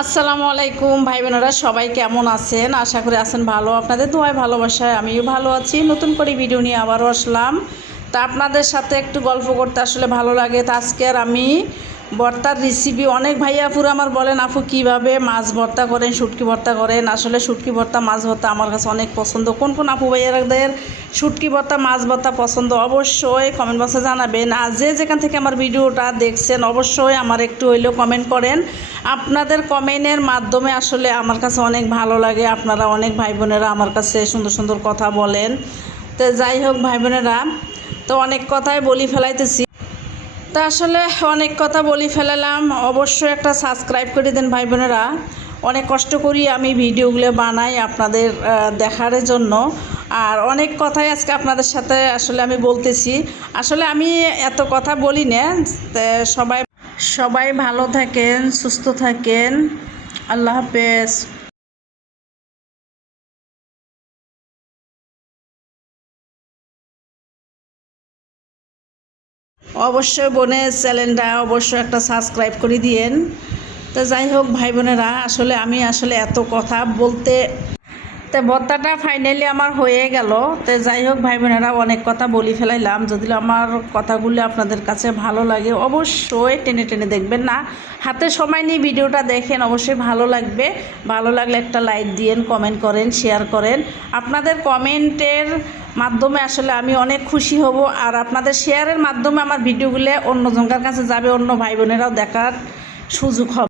আসসালামু আলাইকুম ভাই বোনেরা, সবাই কেমন আছেন? আশা করি আছেন ভালো। আপনাদের দোয়ায় ভালোবাসায় আমিও ভালো আছি। নতুন করে ভিডিও নিয়ে আবারও আসলাম। তা আপনাদের সাথে একটু গল্প করতে আসলে ভালো লাগে। তা আজকের আমি ভর্তার রেসিপি, অনেক ভাইয়া পুরো আমার বলেন আপু কীভাবে মাছ ভর্তা করেন, শুটকি ভর্তা করেন। আসলে শুটকি ভর্তা, মাছ ভর্তা আমার কাছে অনেক পছন্দ। কোন কোন আপু ভাইয়াদের শুটকি ভর্তা, মাছ ভর্তা পছন্দ অবশ্যই কমেন্ট বক্সে জানাবেন। আর যে যেখান থেকে আমার ভিডিওটা দেখছেন অবশ্যই আমার একটু হইলেও কমেন্ট করেন। আপনাদের কমেন্টের মাধ্যমে আসলে আমার কাছে অনেক ভালো লাগে। আপনারা অনেক ভাই বোনেরা আমার কাছে সুন্দর সুন্দর কথা বলেন। তো যাই হোক ভাই বোনেরা, তো অনেক কথাই বলি ফেলাইতেছি। তা আসলে অনেক কথা বলি ফেলালাম। অবশ্যই একটা সাবস্ক্রাইব করে দেন ভাই বোনেরা। অনেক কষ্ট করি আমি ভিডিওগুলো বানাই আপনাদের দেখার জন্য। আর অনেক কথাই আজকে আপনাদের সাথে আসলে আমি বলতেছি। আসলে আমি এত কথা বলি না। সবাই সবাই ভালো থাকেন, সুস্থ থাকেন। আল্লাহ হাফেজ। অবশ্যই বোনের চ্যানেলটা অবশ্যই একটা সাবস্ক্রাইব করে দিয়েন। তো যাই হোক ভাই বোনেরা, আসলে আমি এত কথা বলতে, তো ভর্তাটা ফাইনালি আমার হয়ে গেল। তো যাই হোক ভাই বোনেরা, অনেক কথা বলি ফেলাইলাম। যদি আমার কথাগুলো আপনাদের কাছে ভালো লাগে অবশ্যই টেনে টেনে দেখবেন না, হাতে সময় নিয়ে ভিডিওটা দেখেন, অবশ্যই ভালো লাগবে। ভালো লাগলে একটা লাইক দিয়েন, কমেন্ট করেন, শেয়ার করেন। আপনাদের কমেন্টের মাধ্যমে আসলে আমি অনেক খুশি হব। আর আপনাদের শেয়ারের মাধ্যমে আমার ভিডিওগুলো অন্য জনকার কাছে যাবে, অন্য ভাই বোনেরাও দেখার সুযোগ হবে।